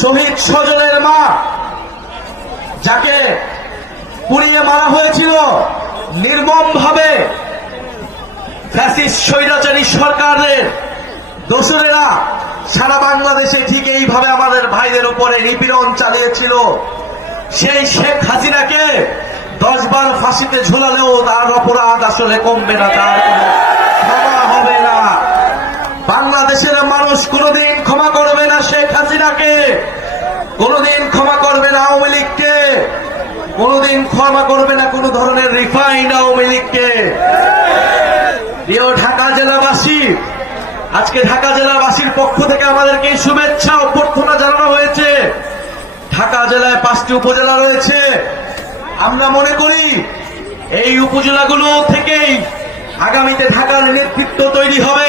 শহীদ সজলের মা যাকে পুড়িয়ে মারা হয়েছিল নির্মমভাবে ফ্যাসিস্ট স্বৈরাচারী সরকারের দোসরেরা সারা বাংলাদেশে ঠিক এইভাবে আমাদের ভাইদের উপরে নিপীড়ন চালিয়েছিল। সেই শেখ হাসিনাকে 10 বার ফাঁসিতে ঝুলালেও তার অপরাধ আসলে কমবে না, তার ক্ষমা হবে না। বাংলাদেশের মানুষ কোনোদিন ক্ষমা করবে না শেখ হাসিনাকে, কোনোদিন ক্ষমা করবে না আওয়ামী লীগকে, কোনোদিন ক্ষমা করবে না কোন ধরনের রিফাইন্ড আওয়ামী লীগকে। প্রিয় ঢাকা জেলাবাসী, আজকে ঢাকা জেলাবাসীর পক্ষ থেকে আমাদেরকে শুভেচ্ছা অভ্যর্থনা জানানো হয়েছে। ঢাকা জেলায় 5টি উপজেলা রয়েছে। আমরা মনে করি এই উপজেলাগুলো থেকেই আগামীতে ঢাকার নেতৃত্ব তৈরি হবে।